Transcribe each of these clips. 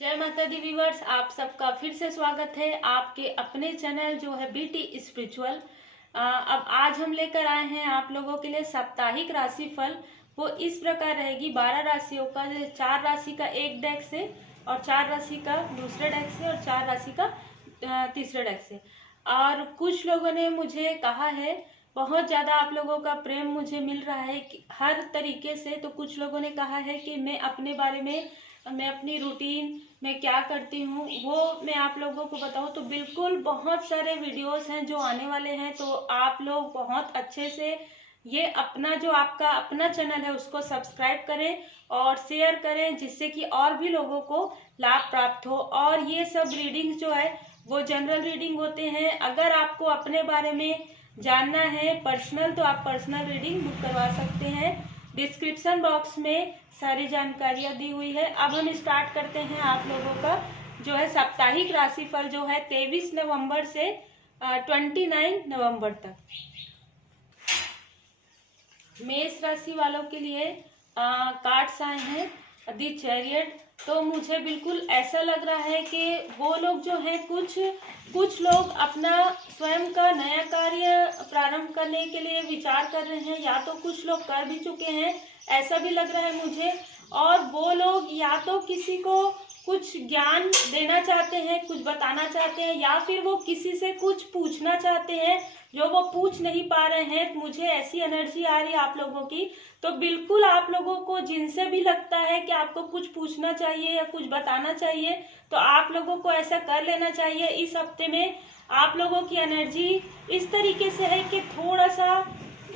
जय माता दी व्यूवर्स, आप सबका फिर से स्वागत है आपके अपने चैनल जो है बीटी स्पिरिचुअल। अब आज हम लेकर आए हैं आप लोगों के लिए साप्ताहिक राशिफल। वो इस प्रकार रहेगी 12 राशियों का, 4 राशि का एक डेक से और 4 राशि का दूसरे डेक से और 4 राशि का तीसरे डेक से। और कुछ लोगों ने मुझे कहा है, बहुत ज़्यादा आप लोगों का प्रेम मुझे मिल रहा है कि हर तरीके से। तो कुछ लोगों ने कहा है कि मैं अपने बारे में, मैं अपनी रूटीन मैं क्या करती हूँ वो मैं आप लोगों को बताऊँ। तो बिल्कुल बहुत सारे वीडियोस हैं जो आने वाले हैं, तो आप लोग बहुत अच्छे से ये अपना जो आपका अपना चैनल है उसको सब्सक्राइब करें और शेयर करें, जिससे कि और भी लोगों को लाभ प्राप्त हो। और ये सब रीडिंग्स जो है वो जनरल रीडिंग होते हैं। अगर आपको अपने बारे में जानना है पर्सनल, तो आप पर्सनल रीडिंग बुक करवा सकते हैं। डिस्क्रिप्शन बॉक्स में सारी जानकारियां दी हुई है। अब हम स्टार्ट करते हैं आप लोगों का जो है साप्ताहिक राशिफल, जो है 23 नवंबर से 29 नवंबर तक। मेष राशि वालों के लिए कार्ड्स आए हैं दी चैरियट। तो मुझे बिल्कुल ऐसा लग रहा है कि वो लोग जो है कुछ लोग अपना स्वयं का नया कार्य प्रारंभ करने के लिए विचार कर रहे हैं, या तो कुछ लोग कर भी चुके हैं, ऐसा भी लग रहा है मुझे। और वो लोग या तो किसी को कुछ ज्ञान देना चाहते हैं, कुछ बताना चाहते हैं, या फिर वो किसी से कुछ पूछना चाहते हैं जो वो पूछ नहीं पा रहे हैं। मुझे ऐसी एनर्जी आ रही है आप लोगों की। तो बिल्कुल आप लोगों को जिनसे भी लगता है कि आपको कुछ पूछना चाहिए या कुछ बताना चाहिए, तो आप लोगों को ऐसा कर लेना चाहिए। इस हफ्ते में आप लोगों की एनर्जी इस तरीके से है कि थोड़ा सा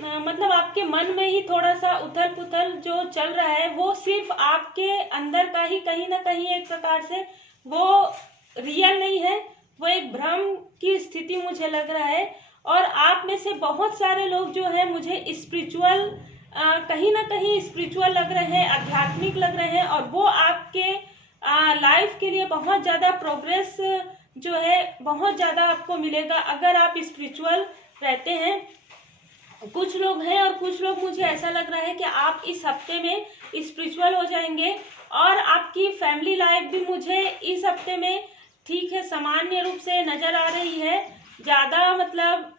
मतलब आपके मन में ही थोड़ा सा उथल पुथल जो चल रहा है, वो सिर्फ आपके अंदर का ही कहीं ना कहीं एक प्रकार से वो रियल नहीं है, वो एक भ्रम की स्थिति मुझे लग रहा है। और आप में से बहुत सारे लोग जो है मुझे स्पिरिचुअल कहीं ना कहीं स्पिरिचुअल लग रहे हैं, आध्यात्मिक लग रहे हैं, और वो आपके लाइफ के लिए बहुत ज़्यादा प्रोग्रेस जो है बहुत ज़्यादा आपको मिलेगा अगर आप स्पिरिचुअल रहते हैं। कुछ लोग हैं और कुछ लोग मुझे ऐसा लग रहा है कि आप इस हफ्ते में स्पिरिचुअल हो जाएंगे। और आपकी फैमिली लाइफ भी मुझे इस हफ्ते में ठीक है, सामान्य रूप से नजर आ रही है। ज़्यादा मतलब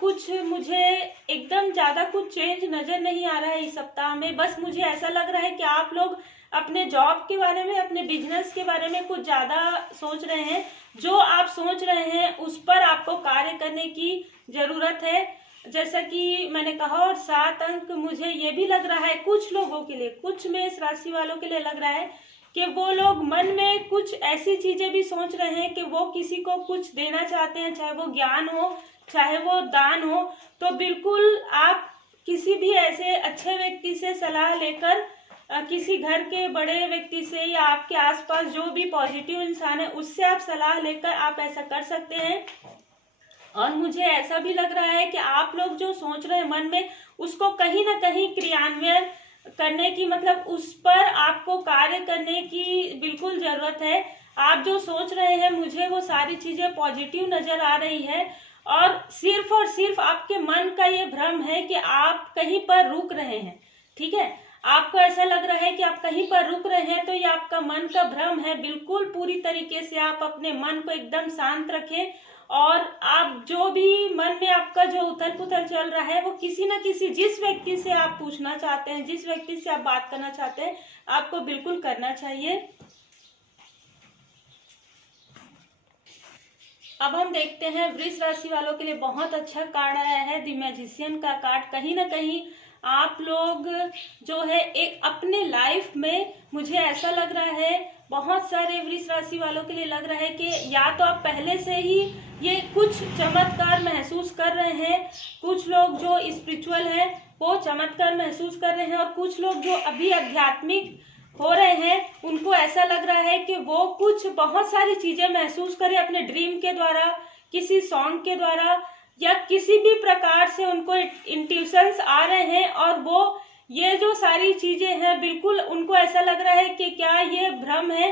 कुछ मुझे एकदम ज़्यादा कुछ चेंज नज़र नहीं आ रहा है इस सप्ताह में। बस मुझे ऐसा लग रहा है कि आप लोग अपने जॉब के बारे में, अपने बिजनेस के बारे में कुछ ज़्यादा सोच रहे हैं। जो आप सोच रहे हैं उस पर आपको कार्य करने की ज़रूरत है, जैसा कि मैंने कहा। और 7 अंक मुझे ये भी लग रहा है कुछ लोगों के लिए, कुछ मेष राशि वालों के लिए लग रहा है कि वो लोग मन में कुछ ऐसी चीजें भी सोच रहे हैं कि वो किसी को कुछ देना चाहते हैं, चाहे वो ज्ञान हो चाहे वो दान हो। तो बिल्कुल आप किसी भी ऐसे अच्छे व्यक्ति से सलाह लेकर, किसी घर के बड़े व्यक्ति से या आपके आसपास जो भी पॉजिटिव इंसान है उससे आप सलाह लेकर आप ऐसा कर सकते हैं। और मुझे ऐसा भी लग रहा है कि आप लोग जो सोच रहे हैं मन में, उसको कहीं ना कहीं क्रियान्वयन करने की, मतलब उस पर आपको कार्य करने की बिल्कुल जरूरत है। आप जो सोच रहे हैं मुझे वो सारी चीजें पॉजिटिव नजर आ रही है। और सिर्फ आपके मन का ये भ्रम है कि आप कहीं पर रुक रहे हैं। ठीक है, आपको ऐसा लग रहा है कि आप कहीं पर रुक रहे हैं, तो ये आपका मन का भ्रम है। बिल्कुल पूरी तरीके से आप अपने मन को एकदम शांत रखें। और आप जो भी मन में आपका जो उथल पुथल चल रहा है, वो किसी न किसी, जिस व्यक्ति से आप पूछना चाहते हैं, जिस व्यक्ति से आप बात करना चाहते हैं, आपको बिल्कुल करना चाहिए। अब हम देखते हैं वृष राशि वालों के लिए बहुत अच्छा कार्ड आया है, द मैजिशियन का कार्ड। कहीं ना कहीं आप लोग जो है एक अपने लाइफ में, मुझे ऐसा लग रहा है बहुत सारे वृष राशि वालों के लिए लग रहा है कि या तो आप पहले से ही ये कुछ चमत्कार महसूस कर रहे हैं, कुछ लोग जो स्पिरिचुअल हैं वो चमत्कार महसूस कर रहे हैं, और कुछ लोग जो अभी आध्यात्मिक हो रहे हैं उनको ऐसा लग रहा है कि वो कुछ बहुत सारी चीजें महसूस करें अपने ड्रीम के द्वारा, किसी सॉन्ग के द्वारा, या किसी भी प्रकार से उनको इंट्यूशंस आ रहे हैं। और वो ये जो सारी चीजें हैं बिल्कुल उनको ऐसा लग रहा है कि क्या ये भ्रम है,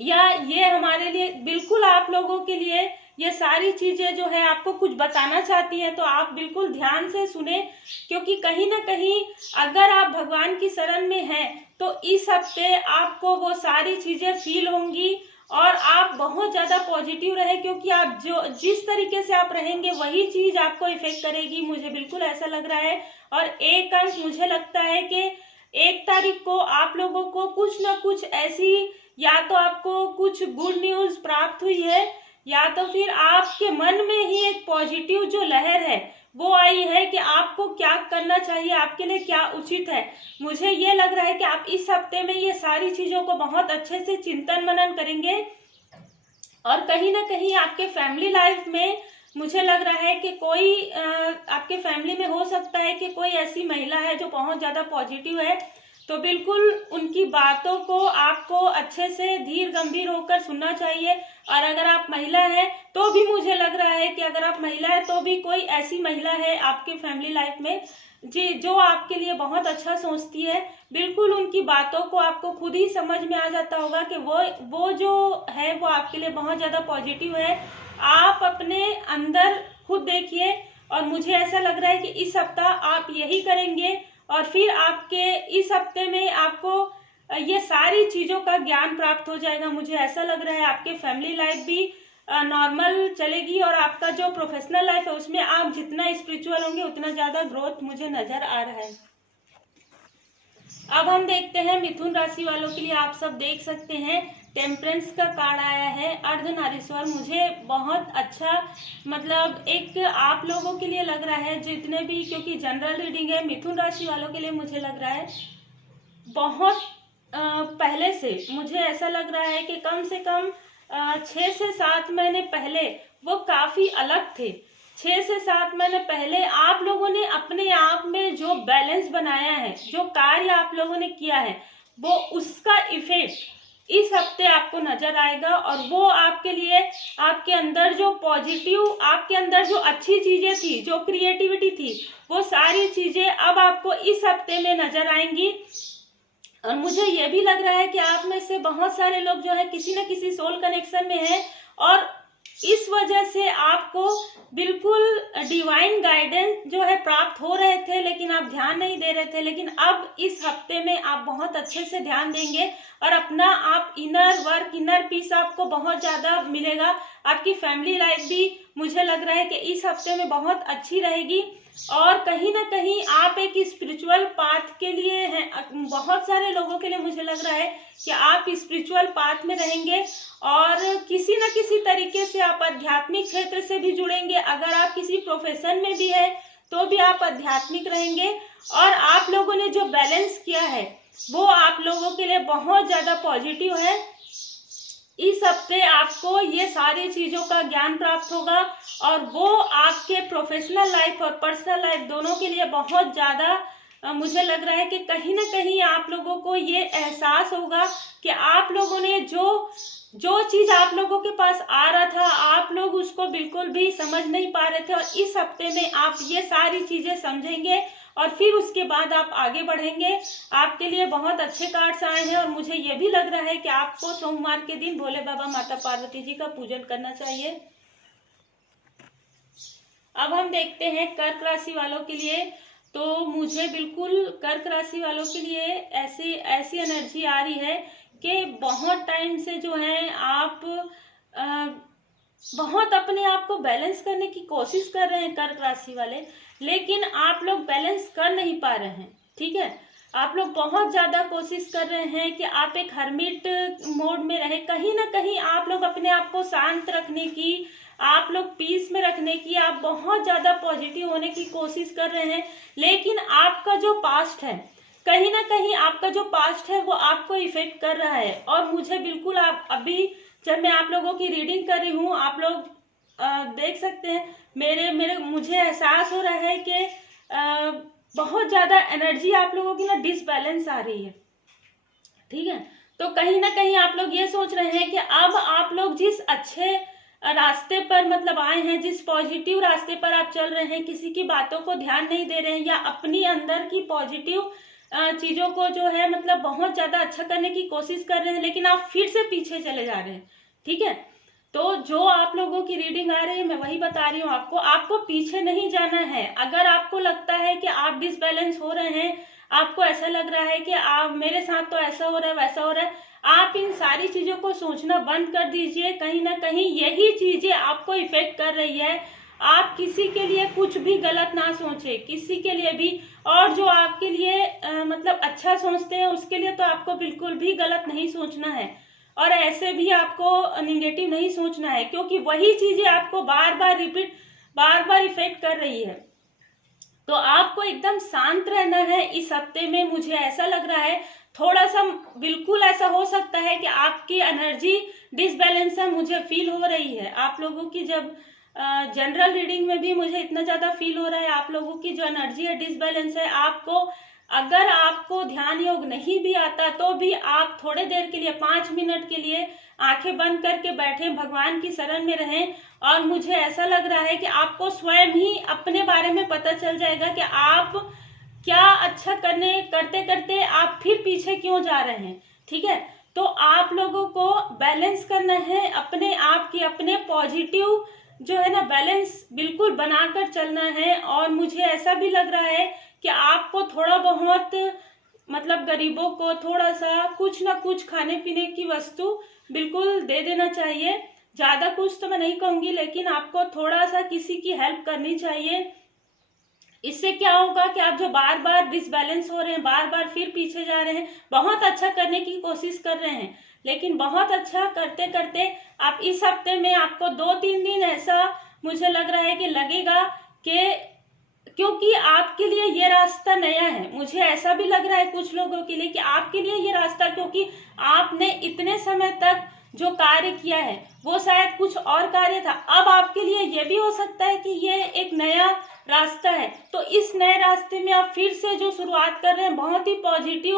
या ये हमारे लिए, बिल्कुल आप लोगों के लिए ये सारी चीजें जो है आपको कुछ बताना चाहती हैं, तो आप बिल्कुल ध्यान से सुने, क्योंकि कहीं ना कहीं अगर आप भगवान की शरण में हैं तो इस हफ्ते आपको वो सारी चीजें फील होंगी और आप बहुत ज्यादा पॉजिटिव रहे, क्योंकि आप जो जिस तरीके से आप रहेंगे वही चीज आपको इफेक्ट करेगी, मुझे बिल्कुल ऐसा लग रहा है। और एक अंक मुझे लगता है कि 1 तारीख को आप लोगों को कुछ ना कुछ ऐसी, या तो आपको कुछ गुड न्यूज प्राप्त हुई है, या तो फिर आपके मन में ही एक पॉजिटिव जो लहर है वो आई है कि आपको क्या करना चाहिए, आपके लिए क्या उचित है। मुझे ये लग रहा है कि आप इस हफ्ते में ये सारी चीजों को बहुत अच्छे से चिंतन मनन करेंगे, और कहीं ना कहीं आपके फैमिली लाइफ में मुझे लग रहा है कि कोई आपके फैमिली में हो सकता है कि कोई ऐसी महिला है जो बहुत ज्यादा पॉजिटिव है, तो बिल्कुल उनकी बातों को आपको अच्छे से धीर गंभीर होकर सुनना चाहिए। और अगर आप महिला हैं तो भी मुझे लग रहा है कि अगर आप महिला है तो भी कोई ऐसी महिला है आपके फैमिली लाइफ में जी जो आपके लिए बहुत अच्छा सोचती है, बिल्कुल उनकी बातों को आपको खुद ही समझ में आ जाता होगा कि वो जो है वो आपके लिए बहुत ज्यादा पॉजिटिव है। आप अपने अंदर खुद देखिए, और मुझे ऐसा लग रहा है कि इस सप्ताह आप यही करेंगे, और फिर आपके इस हफ्ते में आपको ये सारी चीजों का ज्ञान प्राप्त हो जाएगा। मुझे ऐसा लग रहा है आपके फैमिली लाइफ भी नॉर्मल चलेगी, और आपका जो प्रोफेशनल लाइफ है उसमें आप जितना स्पिरिचुअल होंगे उतना ज्यादा ग्रोथ मुझे नजर आ रहा है। अब हम देखते हैं मिथुन राशि वालों के लिए। आप सब देख सकते हैं टेम्परेंस का कार्ड आया है, अर्धनारीश्वर। मुझे बहुत अच्छा मतलब एक आप लोगों के लिए लग रहा है जितने भी, क्योंकि जनरल रीडिंग है, मिथुन राशि वालों के लिए मुझे लग रहा है बहुत पहले से मुझे ऐसा लग रहा है कि कम से कम 6 से 7 महीने पहले वो काफी अलग थे। 6 से 7 महीने पहले आप लोगों ने अपने आप में जो बैलेंस बनाया है, जो कार्य आप लोगों ने किया है, वो उसका इफेक्ट इस हफ्ते आपको नजर आएगा। और वो आपके लिए आपके अंदर जो पॉजिटिव, आपके अंदर जो अच्छी चीजें थी, जो क्रिएटिविटी थी, वो सारी चीजें अब आपको इस हफ्ते में नजर आएंगी। और मुझे ये भी लग रहा है कि आप में से बहुत सारे लोग जो है किसी न किसी सोल कनेक्शन में हैं, और इस वजह से आपको बिल्कुल डिवाइन गाइडेंस जो है प्राप्त हो रहे थे, लेकिन आप ध्यान नहीं दे रहे थे। लेकिन अब इस हफ्ते में आप बहुत अच्छे से ध्यान देंगे, और अपना आप इनर वर्क, इनर पीस आपको बहुत ज्यादा मिलेगा। आपकी फैमिली लाइफ भी मुझे लग रहा है कि इस हफ्ते में बहुत अच्छी रहेगी, और कहीं ना कहीं आप एक स्पिरिचुअल पाथ के लिए हैं। बहुत सारे लोगों के लिए मुझे लग रहा है कि आप स्पिरिचुअल पाथ में रहेंगे, और किसी न किसी तरीके से आप आध्यात्मिक क्षेत्र से भी जुड़ेंगे। अगर आप किसी प्रोफेशन में भी है तो भी आप आध्यात्मिक रहेंगे, और आप लोगों ने जो बैलेंस किया है वो आप लोगों के लिए बहुत ज्यादा पॉजिटिव है। इस हफ्ते आपको ये सारी चीजों का ज्ञान प्राप्त होगा, और वो आपके प्रोफेशनल लाइफ और पर्सनल लाइफ दोनों के लिए बहुत ज्यादा मुझे लग रहा है कि कहीं ना कहीं आप लोगों को ये एहसास होगा कि आप लोगों ने जो चीज आप लोगों के पास आ रहा था, आप लोग उसको बिल्कुल भी समझ नहीं पा रहे थे, और इस हफ्ते में आप ये सारी चीजें समझेंगे, और फिर उसके बाद आप आगे बढ़ेंगे। आपके लिए बहुत अच्छे कार्ड्स आए हैं, और मुझे ये भी लग रहा है कि आपको सोमवार के दिन भोले बाबा माता पार्वती जी का पूजन करना चाहिए। अब हम देखते हैं कर्क राशि वालों के लिए। तो मुझे बिल्कुल कर्क राशि वालों के लिए ऐसी एनर्जी आ रही है कि बहुत टाइम से जो है आप बहुत अपने आप को बैलेंस करने की कोशिश कर रहे हैं कर्क राशि वाले, लेकिन आप लोग बैलेंस कर नहीं पा रहे हैं। ठीक है, आप लोग बहुत ज्यादा कोशिश कर रहे हैं कि आप एक हर्मिट मोड में रहे। कहीं ना कहीं आप लोग अपने आप को शांत रखने की, आप लोग पीस में रखने की, आप बहुत ज्यादा पॉजिटिव होने की कोशिश कर रहे हैं, लेकिन आपका जो पास्ट है, कहीं ना कहीं आपका जो पास्ट है वो आपको इफेक्ट कर रहा है। और मुझे बिल्कुल आप अभी जब मैं आप लोगों की रीडिंग कर रही हूँ, आप लोग देख सकते हैं मुझे एहसास हो रहा है कि बहुत ज्यादा एनर्जी आप लोगों की ना डिसबैलेंस आ रही है। ठीक है, तो कहीं ना कहीं आप लोग ये सोच रहे हैं कि अब आप लोग जिस अच्छे रास्ते पर मतलब आए हैं, जिस पॉजिटिव रास्ते पर आप चल रहे हैं, किसी की बातों को ध्यान नहीं दे रहे हैं, या अपनी अंदर की पॉजिटिव चीजों को जो है मतलब बहुत ज्यादा अच्छा करने की कोशिश कर रहे हैं, लेकिन आप फिर से पीछे चले जा रहे हैं। ठीक है, तो जो आप लोगों की रीडिंग आ रही है मैं वही बता रही हूँ आपको। आपको पीछे नहीं जाना है। अगर आपको लगता है कि आप डिसबैलेंस हो रहे हैं, आपको ऐसा लग रहा है कि आप मेरे साथ तो ऐसा हो रहा है वैसा हो रहा है, आप इन सारी चीजों को सोचना बंद कर दीजिए। कहीं ना कहीं यही चीजें आपको इफेक्ट कर रही है। आप किसी के लिए कुछ भी गलत ना सोचे, किसी के लिए भी। और जो आपके लिए मतलब अच्छा सोचते हैं उसके लिए तो आपको बिल्कुल भी गलत नहीं सोचना है, और ऐसे भी आपको निगेटिव नहीं सोचना है, क्योंकि वही चीजें आपको बार बार इफेक्ट कर रही है। तो आपको एकदम शांत रहना है इस हफ्ते में। मुझे ऐसा लग रहा है थोड़ा सा, बिल्कुल ऐसा हो सकता है कि आपकी एनर्जी डिसबैलेंस है, मुझे फील हो रही है। आप लोगों की जब जनरल रीडिंग में भी मुझे इतना ज्यादा फील हो रहा है, आप लोगों की जो एनर्जी है डिसबैलेंस है। आपको, अगर आपको ध्यान योग नहीं भी आता तो भी आप थोड़े देर के लिए 5 मिनट के लिए आंखें बंद करके बैठे, भगवान की शरण में रहें। और मुझे ऐसा लग रहा है कि आपको स्वयं ही अपने बारे में पता चल जाएगा कि आप क्या अच्छा करते करते आप फिर पीछे क्यों जा रहे हैं। ठीक है, तो आप लोगों को बैलेंस करना है अपने आप की, अपने पॉजिटिव जो है ना बैलेंस बिल्कुल बनाकर चलना है। और मुझे ऐसा भी लग रहा है कि आपको थोड़ा बहुत मतलब गरीबों को थोड़ा सा कुछ ना कुछ खाने पीने की वस्तु बिल्कुल दे देना चाहिए। ज्यादा कुछ तो मैं नहीं कहूंगी, लेकिन आपको थोड़ा सा किसी की हेल्प करनी चाहिए। इससे क्या होगा कि आप जो बार बार डिसबैलेंस हो रहे हैं, बार बार फिर पीछे जा रहे हैं, बहुत अच्छा करने की कोशिश कर रहे हैं, लेकिन बहुत अच्छा करते करते आप इस हफ्ते में आपको 2-3 दिन ऐसा मुझे लग रहा है कि लगेगा कि, क्योंकि आपके लिए ये रास्ता नया है। मुझे ऐसा भी लग रहा है कुछ लोगों के लिए कि आपके लिए ये रास्ता, क्योंकि आपने इतने समय तक जो कार्य किया है वो शायद कुछ और कार्य था, अब आपके लिए ये भी हो सकता है कि ये एक नया रास्ता है। तो इस नए रास्ते में आप फिर से जो शुरुआत कर रहे हैं बहुत ही पॉजिटिव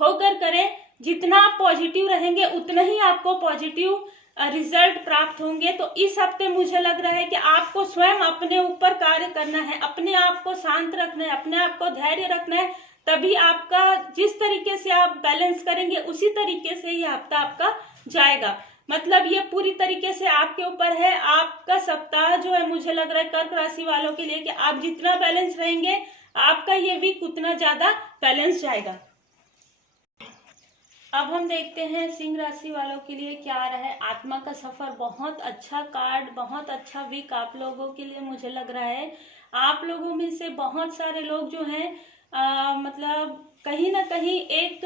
होकर करें। जितना आप पॉजिटिव रहेंगे उतना ही आपको पॉजिटिव रिजल्ट प्राप्त होंगे। तो इस हफ्ते मुझे लग रहा है कि आपको स्वयं अपने ऊपर कार्य करना है, अपने आप को शांत रखना है, अपने आप को धैर्य रखना है। तभी आपका, जिस तरीके से आप बैलेंस करेंगे उसी तरीके से ही हफ्ता आपका जाएगा। मतलब ये पूरी तरीके से आपके ऊपर है। आपका सप्ताह जो है मुझे लग रहा है कर्क राशि वालों के लिए कि आप जितना बैलेंस रहेंगे आपका ये वीक उतना ज्यादा बैलेंस जाएगा। अब हम देखते हैं सिंह राशि वालों के लिए क्या आ रहा है। आत्मा का सफर, बहुत अच्छा कार्ड, बहुत अच्छा वीक आप लोगों के लिए मुझे लग रहा है। आप लोगों में से बहुत सारे लोग जो हैं मतलब कहीं ना कहीं एक,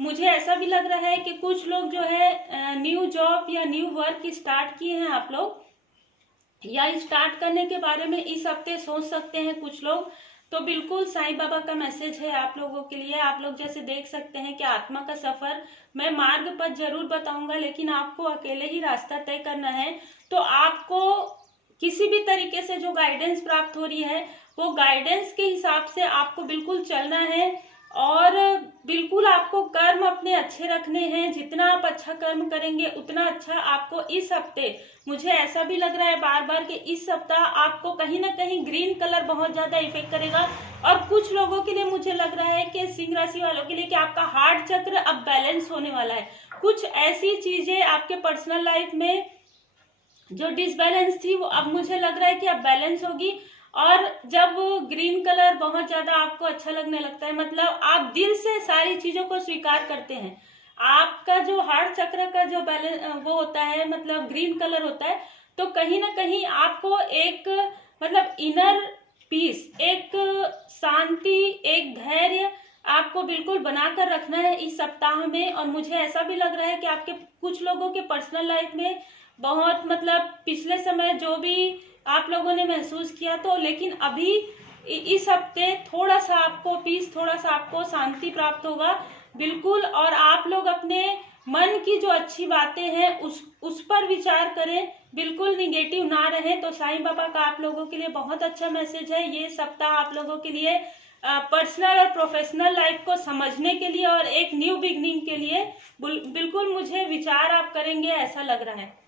मुझे ऐसा भी लग रहा है कि कुछ लोग जो है न्यू जॉब या न्यू वर्क स्टार्ट किए हैं आप लोग, या स्टार्ट करने के बारे में इस हफ्ते सोच सकते हैं कुछ लोग। तो बिल्कुल साईं बाबा का मैसेज है आप लोगों के लिए। आप लोग जैसे देख सकते हैं कि आत्मा का सफर, मैं मार्ग पर जरूर बताऊंगा, लेकिन आपको अकेले ही रास्ता तय करना है। तो आपको किसी भी तरीके से जो गाइडेंस प्राप्त हो रही है वो गाइडेंस के हिसाब से आपको बिल्कुल चलना है। और बिल्कुल आपको कर्म अपने अच्छे रखने हैं। जितना आप अच्छा कर्म करेंगे उतना अच्छा आपको इस हफ्ते, मुझे ऐसा भी लग रहा है बार बार कि इस सप्ताह आपको कहीं ना कहीं ग्रीन कलर बहुत ज्यादा इफेक्ट करेगा। और कुछ लोगों के लिए मुझे लग रहा है कि सिंह राशि वालों के लिए कि आपका हार्ट चक्र अब बैलेंस होने वाला है। कुछ ऐसी चीजें आपके पर्सनल लाइफ में जो डिसबैलेंस थी वो अब मुझे लग रहा है कि अब बैलेंस होगी। और जब ग्रीन कलर बहुत ज्यादा आपको अच्छा लगने लगता है, मतलब आप दिल से सारी चीजों को स्वीकार करते हैं। आपका जो हार्ट चक्र का जो बैलेंस वो होता है, मतलब ग्रीन कलर होता है, तो कहीं ना कहीं आपको एक मतलब इनर पीस, एक शांति, एक धैर्य आपको बिल्कुल बनाकर रखना है इस सप्ताह में। और मुझे ऐसा भी लग रहा है कि आपके कुछ लोगों के पर्सनल लाइफ में बहुत, मतलब पिछले समय जो भी आप लोगों ने महसूस किया, तो लेकिन अभी इस हफ्ते थोड़ा सा आपको पीस, थोड़ा सा आपको शांति प्राप्त होगा बिल्कुल। और आप लोग अपने मन की जो अच्छी बातें हैं उस पर विचार करें, बिल्कुल निगेटिव ना रहें। तो साईं बाबा का आप लोगों के लिए बहुत अच्छा मैसेज है ये सप्ताह आप लोगों के लिए, पर्सनल और प्रोफेशनल लाइफ को समझने के लिए और एक न्यू बिगनिंग के लिए बिल्कुल मुझे विचार आप करेंगे ऐसा लग रहा है।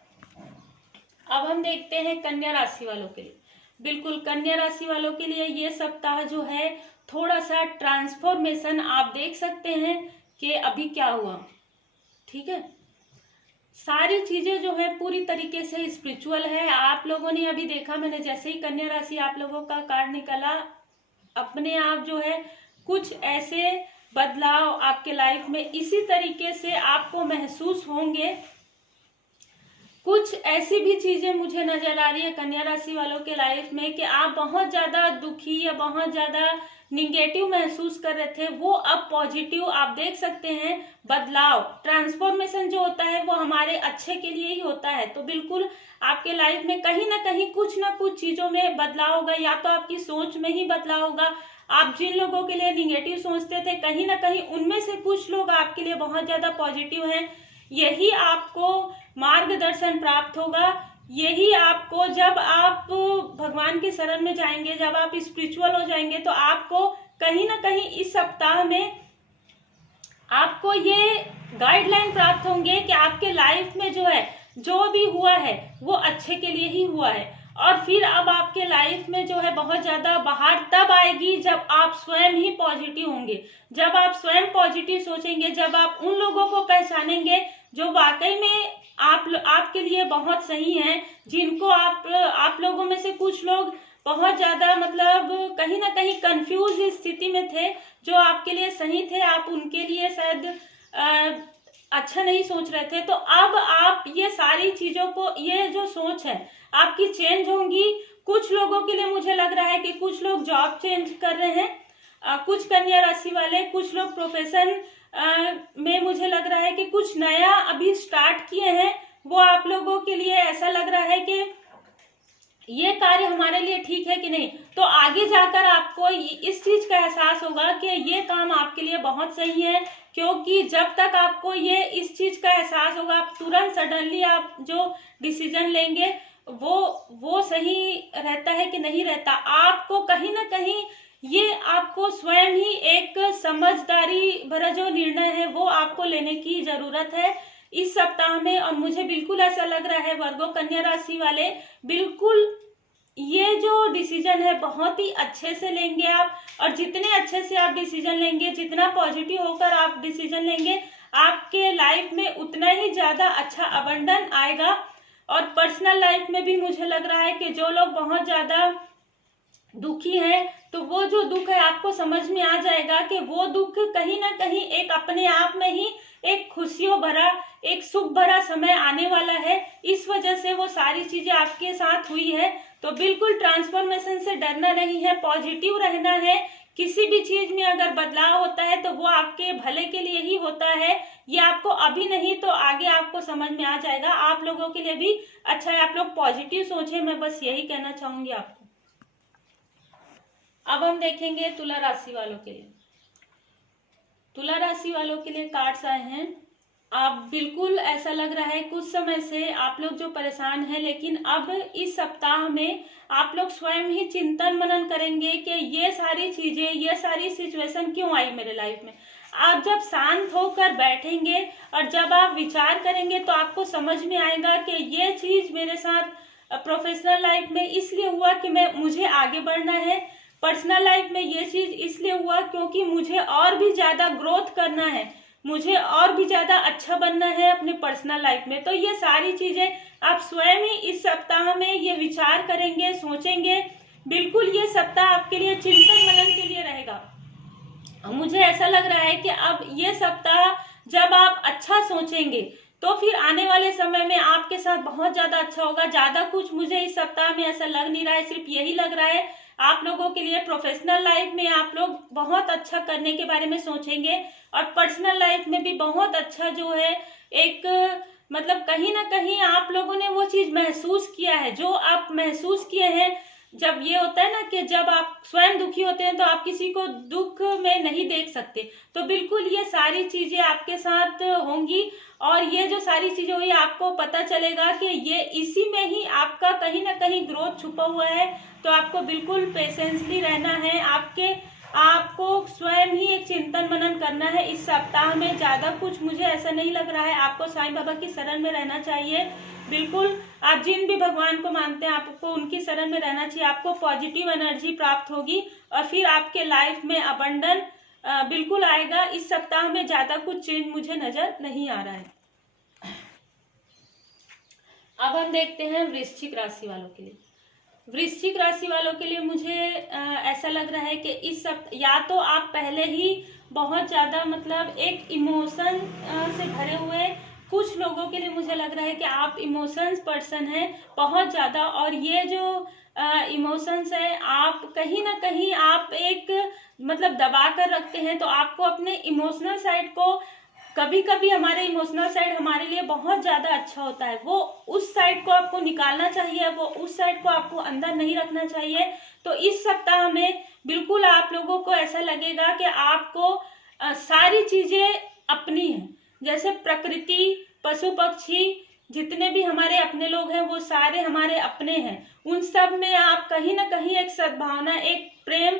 अब हम देखते हैं कन्या राशि वालों के लिए। बिल्कुल कन्या राशि वालों के लिए ये सप्ताह जो है थोड़ा सा ट्रांसफॉर्मेशन आप देख सकते हैं कि अभी क्या हुआ। ठीक है, सारी चीजें जो है पूरी तरीके से स्पिरिचुअल है। आप लोगों ने अभी देखा, मैंने जैसे ही कन्या राशि आप लोगों का कार्ड निकला, अपने आप जो है कुछ ऐसे बदलाव आपके लाइफ में इसी तरीके से आपको महसूस होंगे। कुछ ऐसी भी चीजें मुझे नजर आ रही है कन्या राशि वालों के लाइफ में कि आप बहुत ज्यादा दुखी या बहुत ज्यादा निगेटिव महसूस कर रहे थे, वो अब पॉजिटिव आप देख सकते हैं। बदलाव, ट्रांसफॉर्मेशन जो होता है वो हमारे अच्छे के लिए ही होता है। तो बिल्कुल आपके लाइफ में कहीं ना कुछ चीजों में बदलाव होगा, या तो आपकी सोच में ही बदलाव होगा। आप जिन लोगों के लिए निगेटिव सोचते थे, कहीं ना कहीं उनमें से कुछ लोग आपके लिए बहुत ज्यादा पॉजिटिव हैं। यही आपको मार्गदर्शन प्राप्त होगा। यही आपको, जब आप भगवान की शरण में जाएंगे, जब आप स्पिरिचुअल हो जाएंगे, तो आपको कहीं ना कहीं इस सप्ताह में आपको ये गाइडलाइन प्राप्त होंगे कि आपके लाइफ में जो है, जो भी हुआ है वो अच्छे के लिए ही हुआ है। और फिर अब आपके लाइफ में जो है बहुत ज्यादा बहार तब आएगी जब आप स्वयं ही पॉजिटिव होंगे, जब आप स्वयं पॉजिटिव सोचेंगे, जब आप उन लोगों को पहचानेंगे जो वाकई में आपके लिए बहुत सही हैं, जिनको आप लोगों में से कुछ लोग बहुत ज्यादा मतलब कहीं ना कहीं कंफ्यूज स्थिति में थे, जो आपके लिए सही थे, आप उनके लिए शायद अच्छा नहीं सोच रहे थे। तो अब आप ये सारी चीजों को, ये जो सोच है आपकी चेंज होंगी। कुछ लोगों के लिए मुझे लग रहा है कि कुछ लोग जॉब चेंज कर रहे हैं, कुछ कन्या राशि वाले, कुछ लोग प्रोफेशन में मुझे लग रहा है कि कुछ नया अभी स्टार्ट किए हैं। वो आप लोगों के लिए ऐसा लग रहा है कि ये कार्य हमारे लिए ठीक है कि नहीं। तो आगे जाकर आपको इस चीज का एहसास होगा कि ये काम आपके लिए बहुत सही है, क्योंकि जब तक आपको ये इस चीज का एहसास होगा, आप तुरंत सडनली आप जो डिसीजन लेंगे वो सही रहता है कि नहीं रहता। आपको कहीं ना कहीं ये आपको स्वयं ही एक समझदारी भरा जो निर्णय है वो आपको लेने की जरूरत है इस सप्ताह में। और मुझे बिल्कुल ऐसा लग रहा है वर्गो कन्या राशि वाले, बिल्कुल ये जो डिसीजन है बहुत ही अच्छे से लेंगे आप। और जितने अच्छे से आप डिसीजन लेंगे, जितना पॉजिटिव होकर आप डिसीजन लेंगे, आपके लाइफ में उतना ही ज्यादा अच्छा अबंडन आएगा। और पर्सनल लाइफ में भी मुझे लग रहा है कि जो लोग बहुत ज्यादा दुखी हैं, तो वो जो दुख है आपको समझ में आ जाएगा कि वो दुख कहीं ना कहीं एक अपने आप में ही एक खुशियों भरा, एक सुख भरा समय आने वाला है। इस वजह से वो सारी चीजें आपके साथ हुई है। तो बिल्कुल ट्रांसफॉर्मेशन से डरना नहीं है, पॉजिटिव रहना है। किसी भी चीज में अगर बदलाव होता है तो वो आपके भले के लिए ही होता है। ये आपको अभी नहीं तो आगे आपको समझ में आ जाएगा, आप लोगों के लिए भी अच्छा है। आप लोग पॉजिटिव सोचें, मैं बस यही कहना चाहूंगी आपको। अब हम देखेंगे तुला राशि वालों के लिए। तुला राशि वालों के लिए कार्ड्स आए हैं। आप बिल्कुल ऐसा लग रहा है कुछ समय से आप लोग जो परेशान हैं, लेकिन अब इस सप्ताह में आप लोग स्वयं ही चिंतन मनन करेंगे कि ये सारी चीजें, ये सारी सिचुएशन क्यों आई मेरे लाइफ में। आप जब शांत होकर बैठेंगे और जब आप विचार करेंगे तो आपको समझ में आएगा कि ये चीज मेरे साथ प्रोफेशनल लाइफ में इसलिए हुआ कि मुझे आगे बढ़ना है। पर्सनल लाइफ में ये चीज इसलिए हुआ क्योंकि मुझे और भी ज्यादा ग्रोथ करना है, मुझे और भी ज्यादा अच्छा बनना है अपने पर्सनल लाइफ में। तो ये सारी चीजें आप स्वयं ही इस सप्ताह में ये विचार करेंगे, सोचेंगे। बिल्कुल ये सप्ताह आपके लिए चिंतन मनन के लिए रहेगा। मुझे ऐसा लग रहा है कि अब ये सप्ताह जब आप अच्छा सोचेंगे तो फिर आने वाले समय में आपके साथ बहुत ज्यादा अच्छा होगा। ज्यादा कुछ मुझे इस सप्ताह में ऐसा लग नहीं रहा है, सिर्फ यही लग रहा है आप लोगों के लिए प्रोफेशनल लाइफ में आप लोग बहुत अच्छा करने के बारे में सोचेंगे, और पर्सनल लाइफ में भी बहुत अच्छा जो है एक मतलब कहीं ना कहीं आप लोगों ने वो चीज महसूस किया है जो आप महसूस किए हैं। जब ये होता है ना कि जब आप स्वयं दुखी होते हैं तो आप किसी को दुख में नहीं देख सकते, तो बिल्कुल ये सारी चीजें आपके साथ होंगी। और ये जो सारी चीजें हुई आपको पता चलेगा कि ये इसी में ही आपका कहीं ना कहीं ग्रोथ छुपा हुआ है। तो आपको बिल्कुल पेशेंसली रहना है, आपको स्वयं ही एक चिंतन मनन करना है इस सप्ताह में। ज्यादा कुछ मुझे ऐसा नहीं लग रहा है। आपको साईं बाबा की शरण में रहना चाहिए। बिल्कुल आप जिन भी भगवान को मानते हैं आपको उनकी शरण में रहना चाहिए। आपको पॉजिटिव एनर्जी प्राप्त होगी और फिर आपके लाइफ में अबंडन बिल्कुल आएगा। इस सप्ताह में ज्यादा कुछ चेंज मुझे नजर नहीं आ रहा है। अब हम देखते हैं वृश्चिक राशि वालों के लिए। वृश्चिक राशि वालों के लिए मुझे ऐसा लग रहा है कि इस सप्ताह या तो आप पहले ही बहुत ज़्यादा मतलब एक इमोशन से भरे हुए, कुछ लोगों के लिए मुझे लग रहा है कि आप इमोशंस पर्सन हैं बहुत ज़्यादा, और ये जो इमोशंस है आप कहीं ना कहीं आप एक मतलब दबा कर रखते हैं। तो आपको अपने इमोशनल साइड को, कभी कभी हमारे इमोशनल साइड हमारे लिए बहुत ज्यादा अच्छा होता है, वो उस साइड को आपको निकालना चाहिए, वो उस साइड को आपको अंदर नहीं रखना चाहिए। तो इस सप्ताह में बिल्कुल आप लोगों को ऐसा लगेगा कि आपको सारी चीजें अपनी हैं, जैसे प्रकृति, पशु पक्षी, जितने भी हमारे अपने लोग हैं वो सारे हमारे अपने हैं। उन सब में आप कहीं ना कहीं एक सद्भावना, एक प्रेम,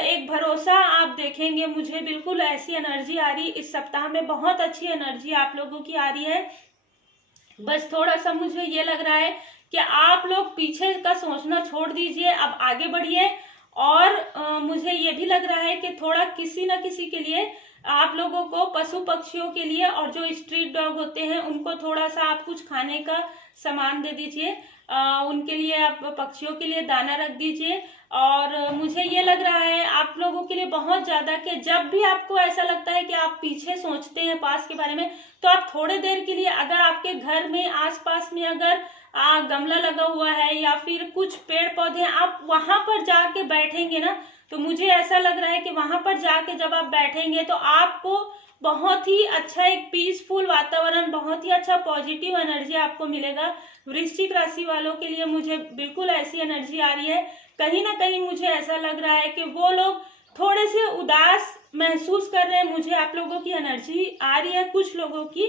एक भरोसा आप देखेंगे। मुझे बिल्कुल ऐसी एनर्जी आ रही इस सप्ताह में, बहुत अच्छी एनर्जी आप लोगों की आ रही है। बस थोड़ा सा मुझे ये लग रहा है कि आप लोग पीछे का सोचना छोड़ दीजिए, अब आगे बढ़िए। और मुझे ये भी लग रहा है कि थोड़ा किसी न किसी के लिए आप लोगों को, पशु पक्षियों के लिए और जो स्ट्रीट डॉग होते हैं उनको थोड़ा सा आप कुछ खाने का सामान दे दीजिए, उनके लिए आप पक्षियों के लिए दाना रख दीजिए। और मुझे ये लग रहा है आप लोगों के लिए बहुत ज्यादा कि जब भी आपको ऐसा लगता है कि आप पीछे सोचते हैं पास के बारे में, तो आप थोड़े देर के लिए, अगर आपके घर में आसपास में अगर गमला लगा हुआ है या फिर कुछ पेड़ पौधे, आप वहां पर जाके बैठेंगे ना, तो मुझे ऐसा लग रहा है कि वहां पर जाके जब आप बैठेंगे तो आपको बहुत ही अच्छा एक पीसफुल वातावरण, बहुत ही अच्छा पॉजिटिव एनर्जी आपको मिलेगा। वृश्चिक राशि वालों के लिए मुझे बिल्कुल ऐसी एनर्जी आ रही है। कहीं ना कहीं मुझे ऐसा लग रहा है कि वो लोग थोड़े से उदास महसूस कर रहे हैं, मुझे आप लोगों की एनर्जी आ रही है कुछ लोगों की।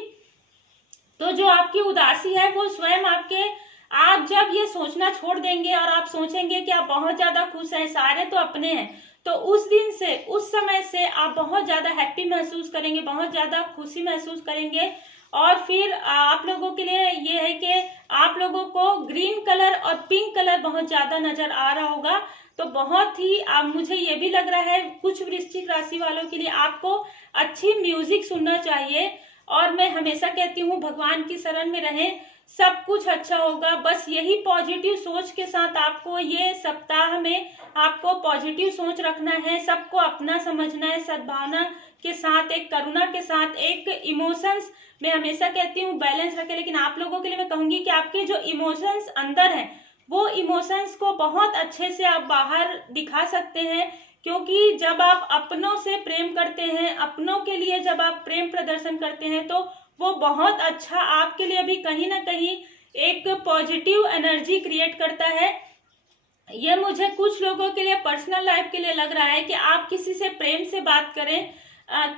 तो जो आपकी उदासी है वो स्वयं आपके, आप जब ये सोचना छोड़ देंगे और आप सोचेंगे कि आप बहुत ज्यादा खुश हैं, सारे तो अपने हैं, तो उस दिन से, उस समय से आप बहुत ज्यादा हैप्पी महसूस करेंगे, बहुत ज्यादा खुशी महसूस करेंगे। और फिर आप लोगों के लिए ये है कि आप लोगों को ग्रीन कलर और पिंक कलर बहुत ज्यादा नजर आ रहा होगा। तो बहुत ही मुझे ये भी लग रहा है कुछ वृश्चिक राशि वालों के लिए आपको अच्छी म्यूजिक सुनना चाहिए। और मैं हमेशा कहती हूँ भगवान की शरण में रहें, सब कुछ अच्छा होगा। बस यही पॉजिटिव सोच के साथ आपको ये सप्ताह में आपको पॉजिटिव सोच रखना है, सबको अपना समझना है, सद्भावना के साथ, एक करुणा के साथ, एक इमोशंस, मैं हमेशा कहती हूँ बैलेंस रखें। लेकिन आप लोगों के लिए मैं कहूंगी कि आपके जो इमोशंस अंदर हैं, वो इमोशंस को बहुत अच्छे से आप बाहर दिखा सकते हैं। क्योंकि जब आप अपनों से प्रेम करते हैं, अपनों के लिए जब आप प्रेम प्रदर्शन करते हैं, तो वो बहुत अच्छा आपके लिए भी कहीं ना कहीं एक पॉजिटिव एनर्जी क्रिएट करता है। ये मुझे कुछ लोगों के लिए पर्सनल लाइफ के लिए लग रहा है कि आप किसी से प्रेम से बात करें,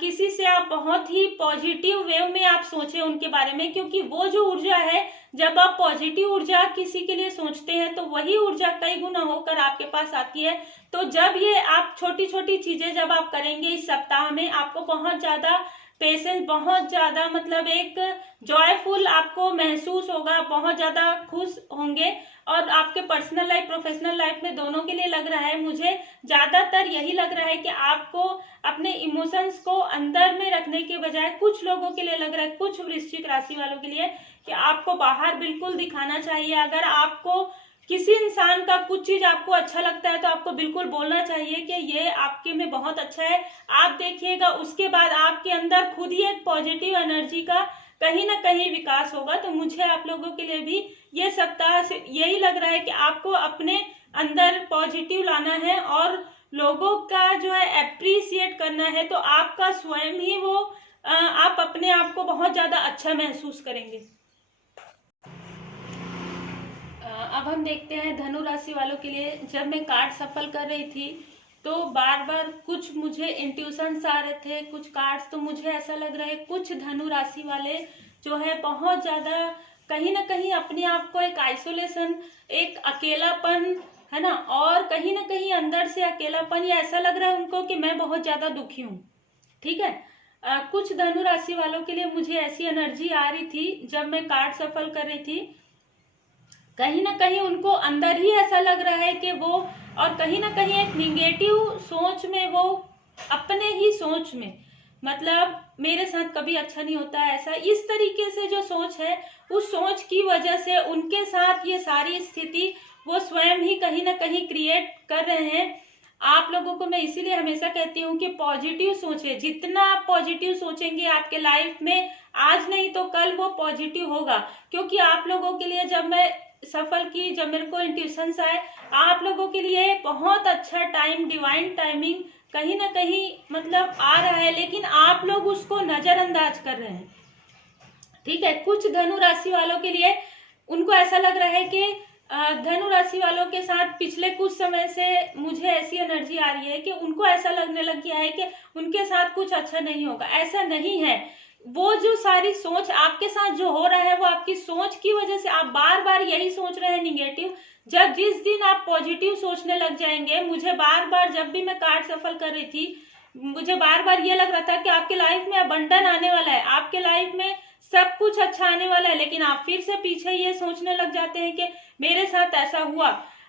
किसी से आप बहुत ही पॉजिटिव वे में आप सोचें उनके बारे में। क्योंकि वो जो ऊर्जा है, जब आप पॉजिटिव ऊर्जा किसी के लिए सोचते हैं तो वही ऊर्जा कई गुना होकर आपके पास आती है। तो जब ये आप छोटी छोटी चीजें जब आप करेंगे इस सप्ताह में, आपको बहुत ज्यादा पेशेंस, बहुत ज्यादा मतलब एक जॉयफुल आपको महसूस होगा, बहुत ज्यादा खुश होंगे। और आपके पर्सनल लाइफ, प्रोफेशनल लाइफ में दोनों के लिए लग रहा है, मुझे ज्यादातर यही लग रहा है कि आपको अपने इमोशंस को अंदर में रखने के बजाय, कुछ लोगों के लिए लग रहा है, कुछ वृश्चिक राशि वालों के लिए, कि आपको बाहर बिल्कुल दिखाना चाहिए। अगर आपको किसी इंसान का कुछ चीज आपको अच्छा लगता है तो आपको बिल्कुल बोलना चाहिए कि ये आपके में बहुत अच्छा है, आप देखिएगा। उसके बाद आपके अंदर खुद ही एक पॉजिटिव एनर्जी का कहीं ना कहीं विकास होगा। तो मुझे आप लोगों के लिए भी ये सप्ताह से यही लग रहा है कि आपको अपने अंदर पॉजिटिव लाना है और लोगों का जो है एप्रिसिएट करना है। तो आपका स्वयं ही वो आप अपने आप को बहुत ज्यादा अच्छा महसूस करेंगे। अब हम देखते हैं धनु राशि वालों के लिए। जब मैं कार्ड सफल कर रही थी तो बार बार कुछ मुझे इंट्यूशंस आ रहे थे, कुछ कार्ड्स, तो मुझे ऐसा लग रहा है कुछ धनु राशि वाले जो है बहुत ज्यादा कहीं ना कहीं अपने आप को एक आइसोलेशन, एक अकेलापन है ना, और कहीं ना कहीं अंदर से अकेलापन, या ऐसा लग रहा है उनको कि मैं बहुत ज्यादा दुखी हूँ। ठीक है, कुछ धनु राशि वालों के लिए मुझे ऐसी एनर्जी आ रही थी जब मैं कार्ड सफल कर रही थी। कहीं ना कहीं उनको अंदर ही ऐसा लग रहा है कि वो, और कहीं ना कहीं एक निगेटिव सोच में, वो अपने ही सोच में, मतलब मेरे साथ कभी अच्छा नहीं होता है, ऐसा इस तरीके से जो सोच है, उस सोच की वजह से उनके साथ ये सारी स्थिति वो स्वयं ही कहीं ना कहीं क्रिएट कर रहे हैं। आप लोगों को मैं इसीलिए हमेशा कहती हूँ कि पॉजिटिव सोचें। जितना आप पॉजिटिव सोचेंगे आपके लाइफ में आज नहीं तो कल वो पॉजिटिव होगा। क्योंकि आप लोगों के लिए जब मैं सफल की, जब मेरे को इंट्यूशंस आए, आप लोगों के लिए बहुत अच्छा टाइम, डिवाइन टाइमिंग कहीं ना कहीं मतलब आ रहा है, लेकिन आप लोग उसको नजरअंदाज कर रहे हैं। ठीक है, कुछ धनु राशि वालों के लिए उनको ऐसा लग रहा है कि धनु राशि वालों के साथ पिछले कुछ समय से मुझे ऐसी एनर्जी आ रही है कि उनको ऐसा लगने लग गया है कि उनके साथ कुछ अच्छा नहीं होगा। ऐसा नहीं है। वो जो सारी सोच आपके साथ जो हो रहा है वो आपकी सोच की वजह से, आप बार बार यही सोच रहे हैं निगेटिव। जब जिस दिन आप पॉजिटिव सोचने लग जाएंगे, मुझे बार बार जब भी मैं कार्ड सफल कर रही थी, मुझे बार बार ये लग रहा था कि आपके लाइफ में अबंडन आने वाला है, आपके लाइफ में सब कुछ अच्छा आने वाला है, लेकिन आप फिर से पीछे ये सोचने लग जाते हैं कि मेरे साथ ऐसा हुआ।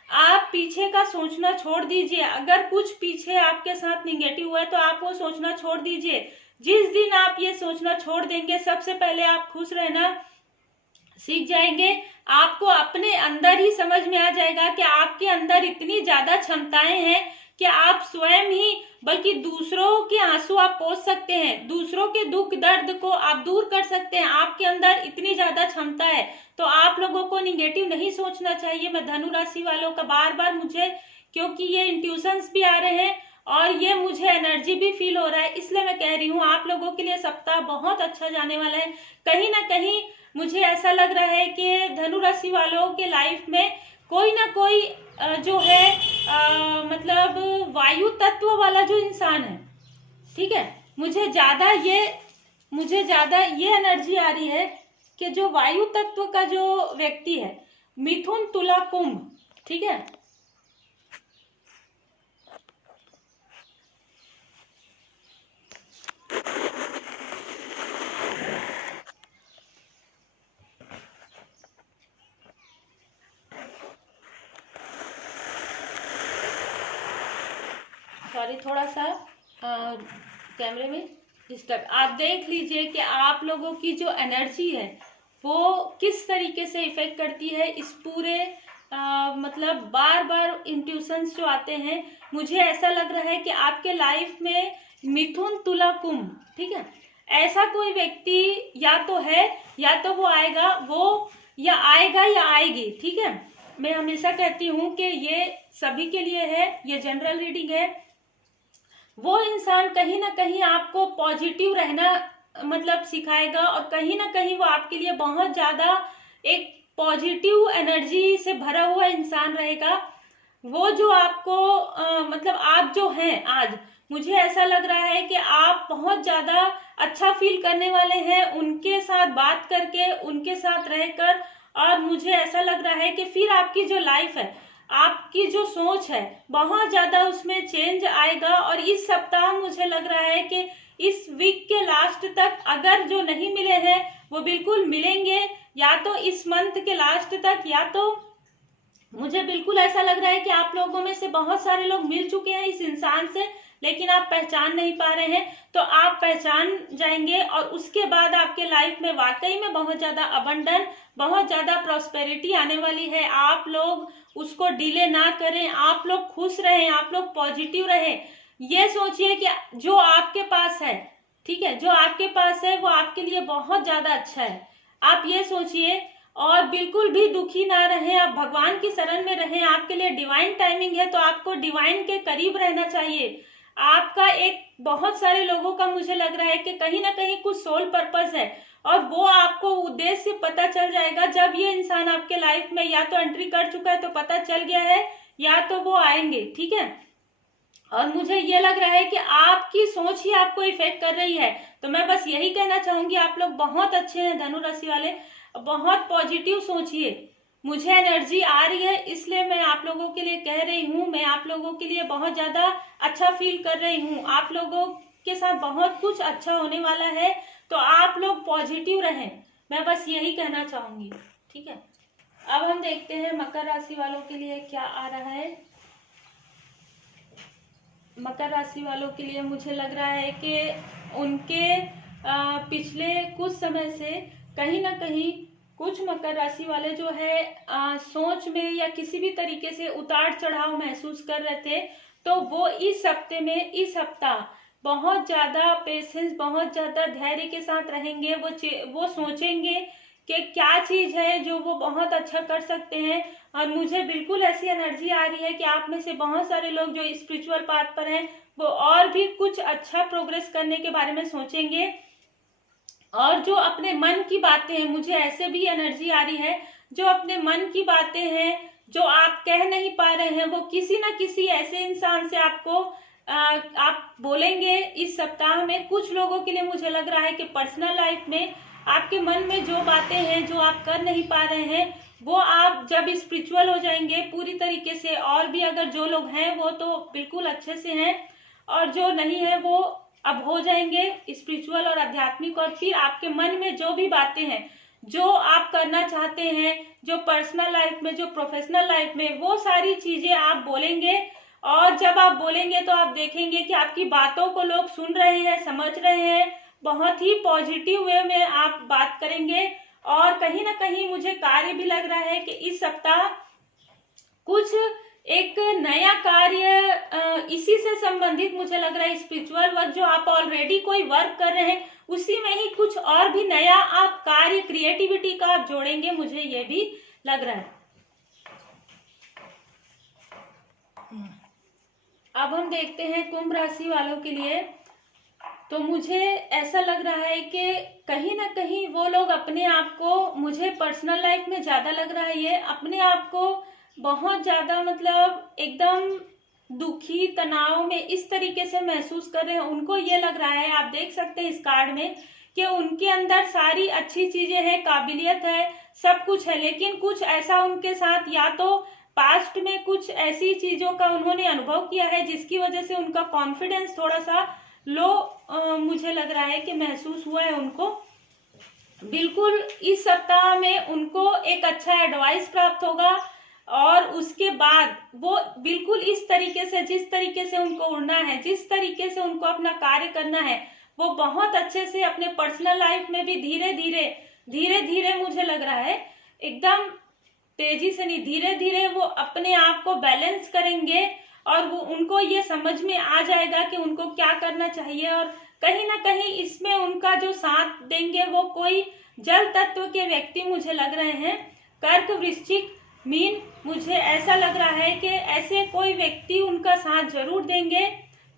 आप पीछे का सोचना छोड़ दीजिए। अगर कुछ पीछे आपके साथ निगेटिव हुआ है तो आप वो सोचना छोड़ दीजिए। जिस दिन आप ये सोचना छोड़ देंगे, सबसे पहले आप खुश रहना सीख जाएंगे। आपको अपने अंदर ही समझ में आ जाएगा कि आपके अंदर इतनी ज्यादा क्षमताएं हैं कि आप स्वयं ही, बल्कि दूसरों के आंसू आप पोंछ सकते हैं, दूसरों के दुख दर्द को आप दूर कर सकते हैं। आपके अंदर इतनी ज्यादा क्षमता है। तो आप लोगों को निगेटिव नहीं सोचना चाहिए। मैं धनु राशि वालों का बार बार, मुझे क्योंकि ये इंट्यूशंस भी आ रहे हैं और ये मुझे एनर्जी भी फील हो रहा है, इसलिए मैं कह रही हूँ आप लोगों के लिए सप्ताह बहुत अच्छा जाने वाला है। कहीं ना कहीं मुझे ऐसा लग रहा है कि धनु राशि वालों के लाइफ में कोई ना कोई जो है मतलब वायु तत्व वाला जो इंसान है, ठीक है, मुझे ज्यादा ये एनर्जी आ रही है कि जो वायु तत्व का जो व्यक्ति है, मिथुन तुला कुंभ, ठीक है, सॉरी थोड़ा सा कैमरे में डिस्टर्ब। आप देख लीजिए कि आप लोगों की जो एनर्जी है वो किस तरीके से इफेक्ट करती है इस पूरे मतलब बार बार इंट्यूशंस जो आते हैं। मुझे ऐसा लग रहा है कि आपके लाइफ में मिथुन तुला कुंभ, ठीक है, ऐसा कोई व्यक्ति या तो है या तो वो आएगा, वो या आएगा या आएगी, ठीक है। मैं हमेशा कहती हूँ कि ये सभी के लिए है, ये जनरल रीडिंग है। वो इंसान कहीं ना कहीं आपको पॉजिटिव रहना मतलब सिखाएगा और कहीं ना कहीं वो आपके लिए बहुत ज्यादा एक पॉजिटिव एनर्जी से भरा हुआ इंसान रहेगा। वो जो आपको मतलब आप जो हैं आज, मुझे ऐसा लग रहा है कि आप बहुत ज्यादा अच्छा फील करने वाले हैं उनके साथ बात करके, उनके साथ रहकर। और मुझे ऐसा लग रहा है कि फिर आपकी जो लाइफ है, आपकी जो सोच है, बहुत ज्यादा उसमें चेंज आएगा। और इस सप्ताह मुझे लग रहा है कि इस वीक के लास्ट तक अगर जो नहीं मिले हैं वो बिल्कुल मिलेंगे, या तो इस मंथ के लास्ट तक, या तो मुझे बिल्कुल ऐसा लग रहा है कि आप लोगों में से बहुत सारे लोग मिल चुके हैं इस इंसान से, लेकिन आप पहचान नहीं पा रहे हैं। तो आप पहचान जाएंगे और उसके बाद आपके लाइफ में वाकई में बहुत ज्यादा अबंडन, बहुत ज्यादा प्रॉस्पेरिटी आने वाली है। आप लोग उसको डिले ना करें, आप लोग खुश रहें, आप लोग पॉजिटिव रहें। ये सोचिए कि जो आपके पास है, ठीक है, जो आपके पास है वो आपके लिए बहुत ज्यादा अच्छा है। आप ये सोचिए और बिल्कुल भी दुखी ना रहें, आप भगवान की शरण में रहें। आपके लिए डिवाइन टाइमिंग है तो आपको डिवाइन के करीब रहना चाहिए। आपका एक बहुत सारे लोगों का मुझे लग रहा है कि कहीं ना कहीं कुछ सोल पर्पस है और वो आपको उद्देश्य पता चल जाएगा जब ये इंसान आपके लाइफ में या तो एंट्री कर चुका है तो पता चल गया है, या तो वो आएंगे, ठीक है। और मुझे ये लग रहा है कि आपकी सोच ही आपको इफेक्ट कर रही है। तो मैं बस यही कहना चाहूंगी, आप लोग बहुत अच्छे हैं धनु राशि वाले, बहुत पॉजिटिव सोचिए। मुझे एनर्जी आ रही है इसलिए मैं आप लोगों के लिए कह रही हूँ, मैं आप लोगों के लिए बहुत ज्यादा अच्छा फील कर रही हूँ। आप लोगों के साथ बहुत कुछ अच्छा होने वाला है, तो आप लोग पॉजिटिव रहें, मैं बस यही कहना चाहूंगी, ठीक है। अब हम देखते हैं मकर राशि वालों के लिए क्या आ रहा है। मकर राशि वालों के लिए मुझे लग रहा है कि उनके पिछले कुछ समय से कहीं ना कहीं कुछ मकर राशि वाले जो है सोच में या किसी भी तरीके से उतार चढ़ाव महसूस कर रहे थे, तो वो इस हफ्ते में, इस हफ्ता बहुत ज्यादा पेशेंस, बहुत ज्यादा धैर्य के साथ रहेंगे। वो सोचेंगे कि क्या चीज है जो वो बहुत अच्छा कर सकते हैं। और मुझे बिल्कुल ऐसी एनर्जी आ रही है कि आप में से बहुत सारे लोग जो स्पिरिचुअल पाथ पर हैं वो और भी कुछ अच्छा प्रोग्रेस करने के बारे में सोचेंगे। और जो अपने मन की बातें हैं, मुझे ऐसे भी एनर्जी आ रही है, जो अपने मन की बातें हैं जो आप कह नहीं पा रहे हैं, वो किसी ना किसी ऐसे इंसान से आपको आप बोलेंगे इस सप्ताह में। कुछ लोगों के लिए मुझे लग रहा है कि पर्सनल लाइफ में आपके मन में जो बातें हैं जो आप कर नहीं पा रहे हैं, वो आप जब स्पिरिचुअल हो जाएंगे पूरी तरीके से, और भी अगर जो लोग हैं वो तो बिल्कुल अच्छे से हैं, और जो नहीं है वो अब हो जाएंगे स्पिरिचुअल और आध्यात्मिक। और फिर आपके मन में जो भी बातें हैं, जो आप करना चाहते हैं, जो पर्सनल लाइफ में, जो प्रोफेशनल लाइफ में, वो सारी चीजें आप बोलेंगे। और जब आप बोलेंगे तो आप देखेंगे कि आपकी बातों को लोग सुन रहे हैं, समझ रहे हैं, बहुत ही पॉजिटिव वे में आप बात करेंगे। और कहीं ना कहीं मुझे कार्य भी लग रहा है कि इस सप्ताह कुछ एक नया कार्य इसी से संबंधित मुझे लग रहा है, स्पिरिचुअल वर्क जो आप ऑलरेडी कोई वर्क कर रहे हैं उसी में ही कुछ और भी नया आप कार्य, क्रिएटिविटी का आप जोड़ेंगे, मुझे ये भी लग रहा है। अब हम देखते हैं कुंभ राशि वालों के लिए। तो मुझे ऐसा लग रहा है कि कहीं ना कहीं वो लोग अपने आप को, मुझे पर्सनल लाइफ में ज्यादा लग रहा है ये, अपने आप को बहुत ज्यादा मतलब एकदम दुखी, तनाव में इस तरीके से महसूस कर रहे हैं। उनको ये लग रहा है, आप देख सकते हैं इस कार्ड में, कि उनके अंदर सारी अच्छी चीजें हैं, काबिलियत है, सब कुछ है, लेकिन कुछ ऐसा उनके साथ, या तो पास्ट में कुछ ऐसी चीजों का उन्होंने अनुभव किया है जिसकी वजह से उनका कॉन्फिडेंस थोड़ा सा लो मुझे लग रहा है कि महसूस हुआ है उनको। बिल्कुल इस सप्ताह में उनको एक अच्छा एडवाइस प्राप्त होगा, और उसके बाद वो बिल्कुल इस तरीके से, जिस तरीके से उनको उड़ना है, जिस तरीके से उनको अपना कार्य करना है, वो बहुत अच्छे से अपने पर्सनल लाइफ में भी धीरे धीरे मुझे लग रहा है, एकदम तेजी से नहीं, धीरे धीरे वो अपने आप को बैलेंस करेंगे। और वो, उनको ये समझ में आ जाएगा कि उनको क्या करना चाहिए। और कहीं ना कहीं इसमें उनका जो साथ देंगे वो कोई जल तत्व के व्यक्ति मुझे लग रहे हैं, कर्क, वृश्चिक, मीन, मुझे ऐसा लग रहा है कि ऐसे कोई व्यक्ति उनका साथ जरूर देंगे।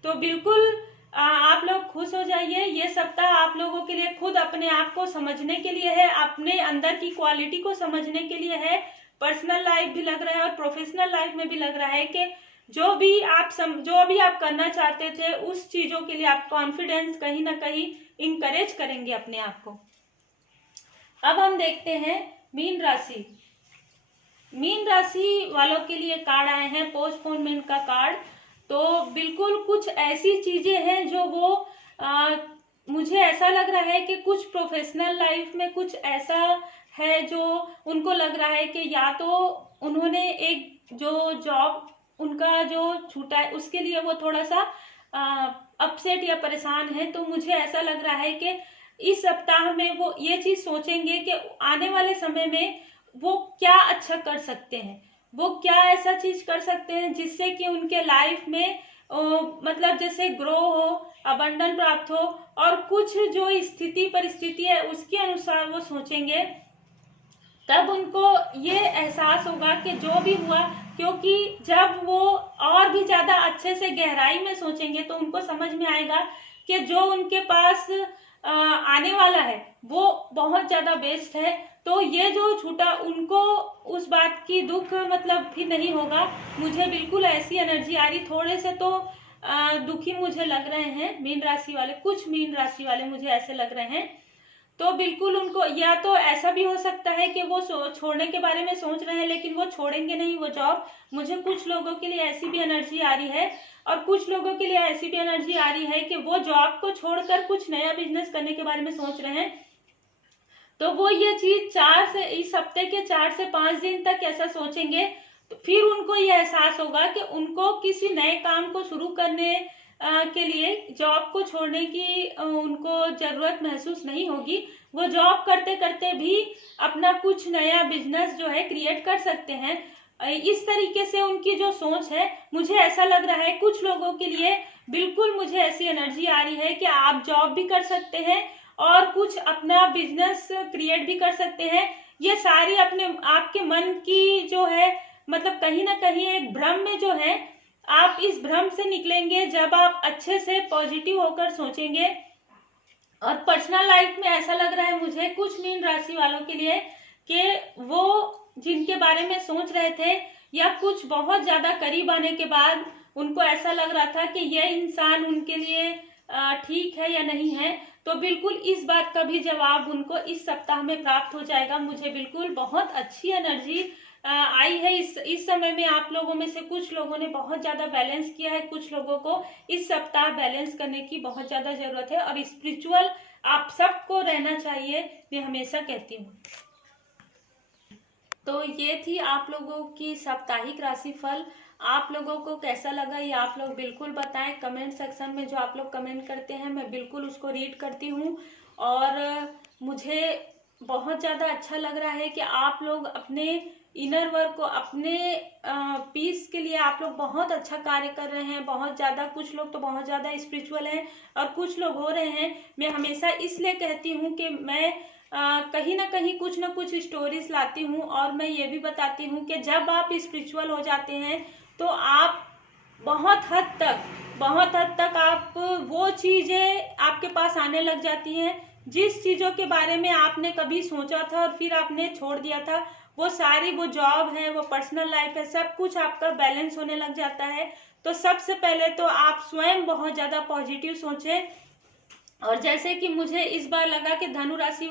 तो बिल्कुल आप लोग खुश हो जाइए। ये सप्ताह आप लोगों के लिए खुद अपने आप को समझने के लिए है, अपने अंदर की क्वालिटी को समझने के लिए है। पर्सनल लाइफ भी लग रहा है और प्रोफेशनल लाइफ में भी लग रहा है कि जो भी आप करना चाहते थे उस चीजों के लिए आप कॉन्फिडेंस कहीं ना कहीं इंकरेज करेंगे अपने आप को। अब हम देखते हैं मीन राशि। मीन राशि वालों के लिए कार्ड आए हैं पोस्टपोनमेंट का कार्ड। तो बिल्कुल कुछ ऐसी चीजें हैं जो वो मुझे ऐसा लग रहा है कि कुछ प्रोफेशनल लाइफ में कुछ ऐसा है जो उनको लग रहा है कि या तो उन्होंने एक जो जॉब उनका जो छूटा है उसके लिए वो थोड़ा सा अपसेट या परेशान है। तो मुझे ऐसा लग रहा है कि इस सप्ताह में वो ये चीज सोचेंगे कि आने वाले समय में वो क्या अच्छा कर सकते हैं, वो क्या ऐसा चीज कर सकते हैं जिससे कि उनके लाइफ में मतलब जैसे ग्रो हो, अबंडन प्राप्त हो, और कुछ जो स्थिति परिस्थिति है उसके अनुसार वो सोचेंगे। तब उनको ये एहसास होगा कि जो भी हुआ, क्योंकि जब वो और भी ज्यादा अच्छे से गहराई में सोचेंगे तो उनको समझ में आएगा कि जो उनके पास आने वाला है वो बहुत ज्यादा बेस्ट है। तो ये जो छूटा उनको उस बात की दुख मतलब भी नहीं होगा। मुझे बिल्कुल ऐसी एनर्जी आ रही, थोड़े से तो दुखी मुझे लग रहे हैं मीन राशि वाले, कुछ मीन राशि वाले मुझे ऐसे लग रहे हैं। तो बिल्कुल उनको, या तो ऐसा भी हो सकता है कि वो छोड़ने के बारे में सोच रहे हैं लेकिन वो छोड़ेंगे नहीं वो जॉब। मुझे कुछ लोगों के लिए ऐसी भी एनर्जी आ रही है, और कुछ लोगों के लिए ऐसी भी एनर्जी आ रही है कि वो जॉब को छोड़कर कुछ नया बिजनेस करने के बारे में सोच रहे हैं। तो वो ये चीज इस हफ्ते के 4 से 5 दिन तक ऐसा सोचेंगे। तो फिर उनको ये एहसास होगा कि उनको किसी नए काम को शुरू करने के लिए जॉब को छोड़ने की उनको जरूरत महसूस नहीं होगी। वो जॉब करते करते भी अपना कुछ नया बिजनेस जो है क्रिएट कर सकते हैं। इस तरीके से उनकी जो सोच है, मुझे ऐसा लग रहा है कुछ लोगों के लिए बिल्कुल मुझे ऐसी एनर्जी आ रही है कि आप जॉब भी कर सकते हैं और कुछ अपना बिजनेस क्रिएट भी कर सकते हैं। ये सारी अपने आपके मन की जो है, मतलब कहीं ना कहीं एक भ्रम में जो है, आप इस भ्रम से निकलेंगे जब आप अच्छे से पॉजिटिव होकर सोचेंगे। और पर्सनल लाइफ में ऐसा लग रहा है मुझे कुछ मीन राशि वालों के लिए कि वो जिनके बारे में सोच रहे थे या कुछ बहुत ज्यादा करीब आने के बाद उनको ऐसा लग रहा था कि यह इंसान उनके लिए ठीक है या नहीं है, तो बिल्कुल इस बात का भी जवाब उनको इस सप्ताह में प्राप्त हो जाएगा। मुझे बिल्कुल बहुत अच्छी एनर्जी आई है इस समय में। आप लोगों में से कुछ लोगों ने बहुत ज्यादा बैलेंस किया है, कुछ लोगों को इस सप्ताह बैलेंस करने की बहुत ज्यादा जरूरत है और स्पिरिचुअल आप सबको रहना चाहिए, मैं हमेशा कहती हूँ। तो ये थी आप लोगों की साप्ताहिक राशिफल। आप लोगों को कैसा लगा ये आप लोग बिल्कुल बताएं कमेंट सेक्शन में। जो आप लोग कमेंट करते हैं मैं बिल्कुल उसको रीड करती हूँ और मुझे बहुत ज़्यादा अच्छा लग रहा है कि आप लोग अपने इनर वर्क को, अपने पीस के लिए आप लोग बहुत अच्छा कार्य कर रहे हैं। बहुत ज़्यादा, कुछ लोग तो बहुत ज़्यादा स्पिरिचुअल हैं और कुछ लोग हो रहे हैं। मैं हमेशा इसलिए कहती हूँ कि मैं कहीं ना कहीं कुछ ना कुछ स्टोरीज लाती हूँ और मैं ये भी बताती हूँ कि जब आप स्पिरिचुअल हो जाते हैं तो आप बहुत हद तक आप वो चीज़ें आपके पास आने लग जाती हैं जिस चीज़ों के बारे में आपने कभी सोचा था और फिर आपने छोड़ दिया था। वो सारी, वो जॉब है, वो पर्सनल लाइफ है, सब कुछ आपका बैलेंस होने लग जाता है। तो सबसे पहले तो आप स्वयं बहुत ज़्यादा पॉजिटिव सोचें। और जैसे कि मुझे इस बार लगा कि धनु राशि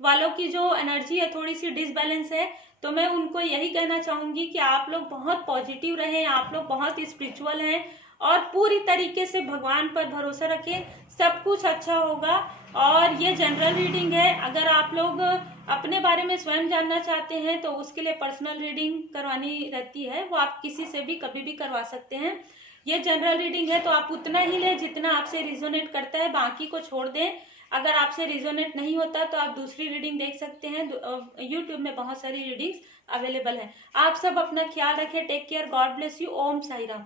वालों की जो एनर्जी है थोड़ी सी डिसबैलेंस है, तो मैं उनको यही कहना चाहूंगी कि आप लोग बहुत पॉजिटिव रहें, आप लोग बहुत स्पिरिचुअल हैं और पूरी तरीके से भगवान पर भरोसा रखें, सब कुछ अच्छा होगा। और ये जनरल रीडिंग है। अगर आप लोग अपने बारे में स्वयं जानना चाहते हैं तो उसके लिए पर्सनल रीडिंग करवानी रहती है, वो आप किसी से भी कभी भी करवा सकते हैं। ये जनरल रीडिंग है तो आप उतना ही लें जितना आपसे रिजोनेट करता है, बाकी को छोड़ दें। अगर आपसे रिजोनेट नहीं होता तो आप दूसरी रीडिंग देख सकते हैं। यूट्यूब में बहुत सारी रीडिंग्स अवेलेबल है। आप सब अपना ख्याल रखें। Take care. God bless you. Om Sai Ram.